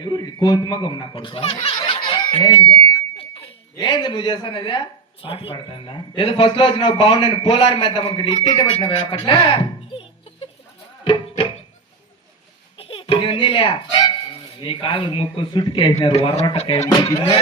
ఎవరికి కోతి మగం నా కొడుకు ఏంది ఏంది నువ్వు చేస్తానది పాట పాడుతుందా ఏదో ఫస్ట్ లో వచ్చిన బాగుండని పోలారి మెద్దాం అనుకుంటే ఇట్టి పెట్టిన అప్పట్లే నీవు నీలే ఈ కాలు ముక్కు సుట్టుకేసినారు వరవటకాయ ముగ్గిందా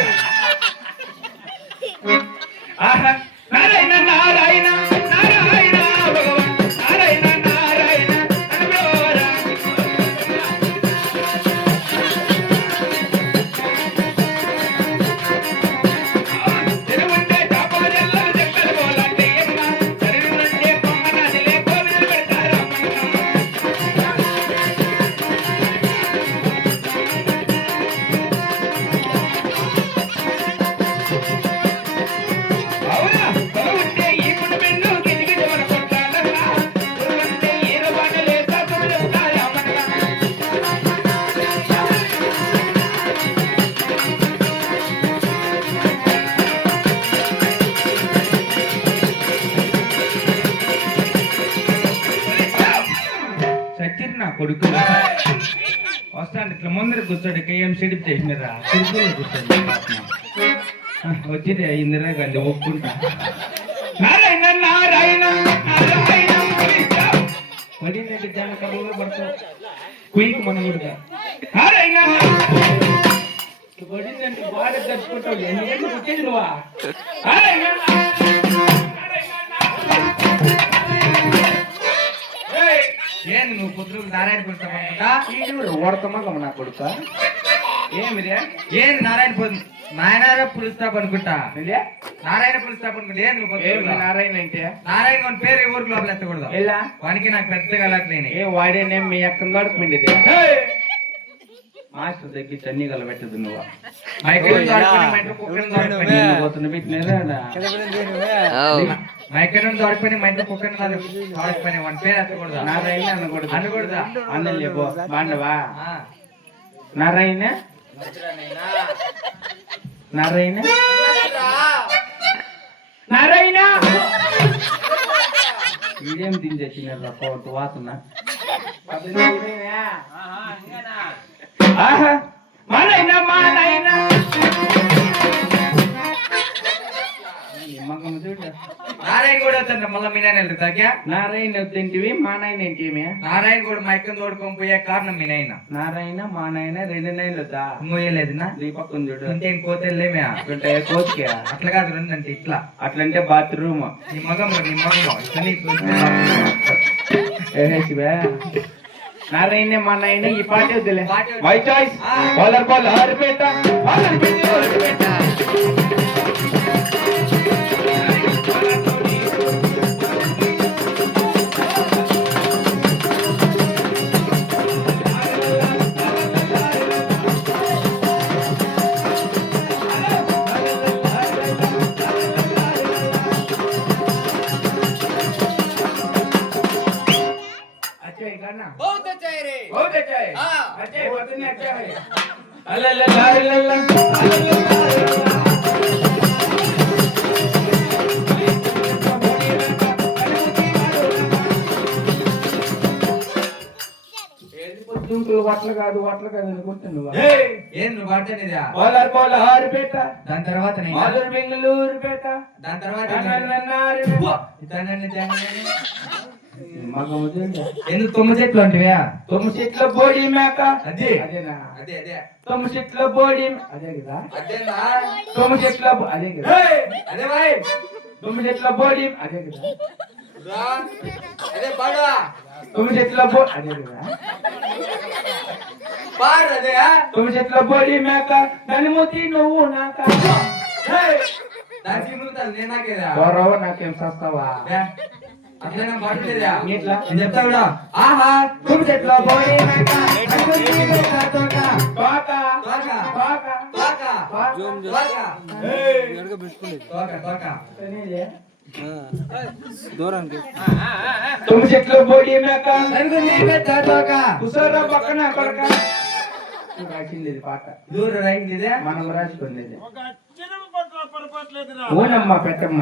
కొడుకు వస్తాను ఇట్లా ముందర కూర్చోడు కేఎం సిడిప్ చేసినారా తిరుపతిలో కూర్చోండి పాపం. ఆ, వచ్చింది ఇందిరా గాంధీ ఒప్పుకుంటా నారాయణ నారాయణ నారాయణ పడినట్టు జన కబుర్లు పడతావు కుయ్యకు మన కూడా నారాయణ పడిందంటే బాడ తెచ్చుకుంటావు ఎన్ని గంటలకు వచ్చేది నువ్వా నారాయణ నారాయణ పురుస్తామంటా ఓడతమ్మా నా కొడుక? ఏమిరే ఏంది నారాయణ పురు నాయనార పురుస్తాపు అనుకుంటా? నారాయణ పురుస్తాపు అనుకుంటా. పుత్రుడు? నారాయణ అంటే? నారాయణ కొన్ని పేరు ఏ ఊరికి లోపల ఎత్తకూడదు? వానికి నాకు పెద్దగా అలట్లేని ఏ వాడేనే మీ అక్కను దొరకపోయింది మాస్టర్ దగ్గర చన్నీ గల పెట్టదు నువ్వు పోతున్న పెట్టినారా మైకేల్ దొరకని మా ఇంట్లో కుక్కని దొరకని వాని పేరు ఎత్తకూడదు నారాయణ అనకూడదు. అనకూడదా? అన్నలే పో బాండవా? ఆ. నారాయణ? నారాయణ? నారాయణ? ఇదేం తించేసినారు కోటు వాసన ఆహా. నారాయణ కూడా వస్తాడు మళ్ళీ మీ నాయన తగ్గా నారాయణ తింటివి మా నాయన ఏంటివి? నారాయణ కూడా మైకం తోడుకొని పోయే కారణం మీ నాయన. నారాయణ మా నాయన రెండు నాయనలు వద్దా? ఇంకోయలేదునా దీపక్కం చూడు. ఇంకేం కోతలేమే అంటే కోతికి? అట్లా కాదు రెండు అంటే ఇట్లా. అట్లంటే బాత్రూమ్. నీ మగం నీ మగం ఇట్లా నారాయణ మా నాయన ఈ పాట వద్దులే. మై చాయిస్ బౌలర్ బాల్ ఆరు పేట ఆరు పేట ఆరు పేట ಅಲ್ಲಲ್ಲ వాట్ల కాదు వాట్ల కాదు అనుకుంటున్నావా ఏం నువ్వు పాడతానిదా బౌలర్ బాల్ ఆరిపేట దాని తర్వాత మాదర్ బెంగళూరు పేట. దాని తర్వాత ఎందుకు తొమ్మిది చెట్లు అంటివా? తొమ్మిది చెట్ల బోడి మేక. అదే. అదేనా? అదే అదే. తొమ్మిది చెట్ల బోడి అదే కదా? అదేనా తొమ్మిది చెట్ల అదే కదా? అదే బాయ్ తొమ్మిది చెట్ల బోడి అదే కదా? అదే పాడవా తొమ్మిది చెట్ల బో అదే కదా? పాడు అదే తొమ్మిది చెట్ల బోడి మేక దాని మూతి నువ్వు నాక దానికి నువ్వు తను నేను నాకేదా గౌరవ నాకేం సస్తావా అట్లనే పాడలేదా ఎట్లా? నేను చెప్తా కూడా ఆహా తొమ్మిది చెట్ల బోడి మేక దాని మూతి నువ్వు నా తోక. తోక. తోక. తోక. తోక. తోక. తోక తోక తోక అనేదే. దూరానికి తొమ్మిది చెట్ల బోడి మేక నలుగురు నీ పెద్ద తోక కుసరా పక్కన కొడక రాసింది ఇది పాట. దూరం రైట్ ఇదే? మనం రాసుకుంది. ఓనమ్మ పెద్దమ్మ.